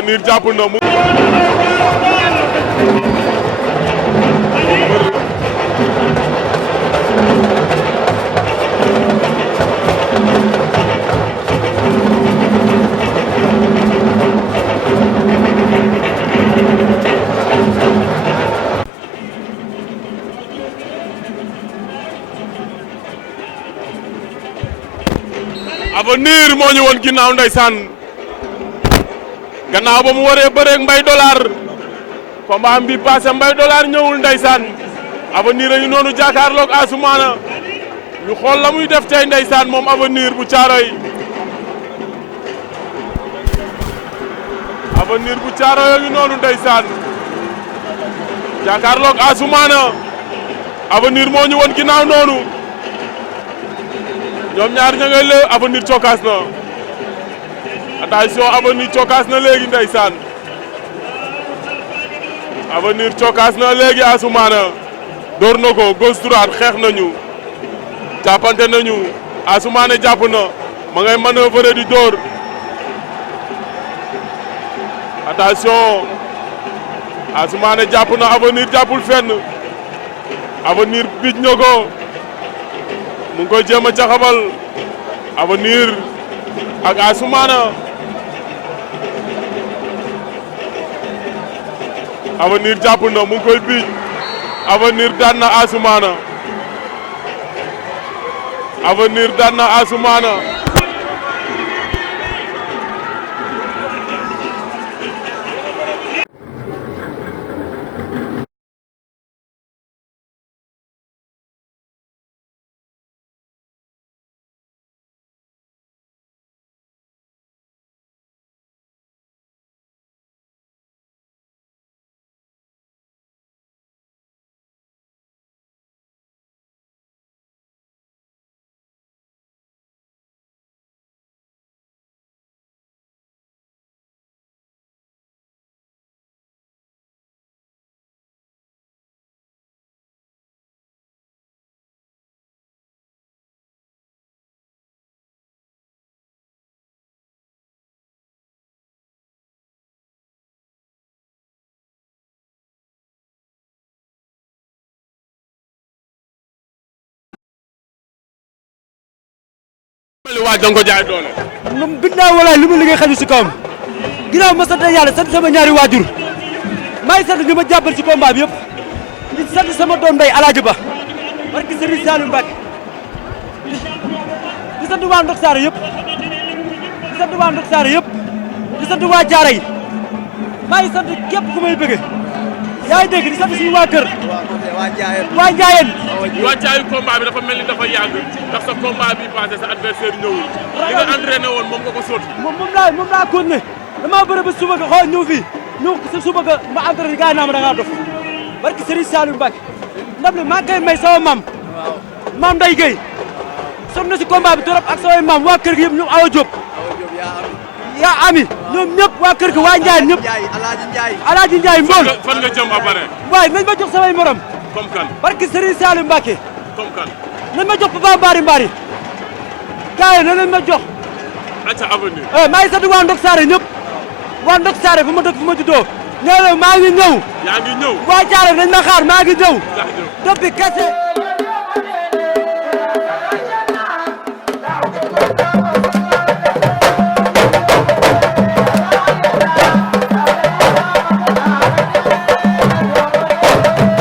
Avenir jàpp na mu. Avenir moo ñu woon ginnaaw ndeysaan gannaaw ba mu waree bëreeg Mbaye Dollar combat bi passé Mbaye Dollar ñëwul ndeysaan Avenir a ngi noonu jàkkaarloog Assoumana ñu xool la muy def tey ndeysaan moom Avenir bu Caaroy Avenir bu Caaroy a ngi noonu ndeysaan jàkkaarloog Assoumana Avenir moo ñu woon ginnaaw noonu ñoom ñaar ña ngay lee Avenir cokaas na attention Avenir cokaas na léegi ndeysaan Avenir cokaas na léegi Assoumana door na ko gauche droite xeex nañu jàppante nañu Assoumana jàpp na ma ngay manœuvrer di door attention Assoumana jàpp na Avenir jàppul fenn Avenir bij na ko mu ngi koy jéem a jaxabal Avenir ak Assoumana Avenir jàpp na mu ngi koy biij Avenir daan na Assoumana Avenir daan na Assoumana waa danga ko jaay doole. moom binnaaw walaay li mu liggéey xaju si kawam ginnaaw ma sant yàlla sant sama ñaari waajur maa ngi sant ñu ma jàppal ci combat bi yëpp di sant sama doom ndey Alaaji Ba barki Serigne Saliou Mbacke di sant waa Ndok Saare yëpp di sant waa Ndok Saare yëpp di sant waa Jaara yi maa ngi sant képp ku may bëgge yaa ngi dégg di sant suñu waa kër waa Njaayeen wàccaayu combat bi dafa mel ni dafa yàgg ndax sa combat bi passé sa adversaire ñëwul li nga entraîné woon moom nga ko sotti moom laa continué damaa bëre ba suba ga xool ñëw fii ñëw sa suba ga ma entraîné gars yi naa ma da ngaa dof barki Serigne Saliou Mbacke ndam li maa ngi koy may sama maam Ndeye Gueye sonn na si combat bi trop ak samay maam waa kër gi yëpp ñoom Awa Diop yaa ami ñoom ñëpp waa kër gi waa Ndiaye ñëpp Alaaji Ndiaye Mbol fan nga jëm après waaye nañ ma jox samay morom comme kan barki Serigne Saliou Mbacke comme kan nañ ma jox Papa Mbari gars yi nañ ma jox acca Avenir maa ngi sant waa Ndok Saare ñëpp waa Ndok Saare fu ma dëkk fu ma juddoo ñëw maa ngi ñëw yaa ngi ñëw waa Jaara nañ ma xaar maa ngi ñëw depuis kese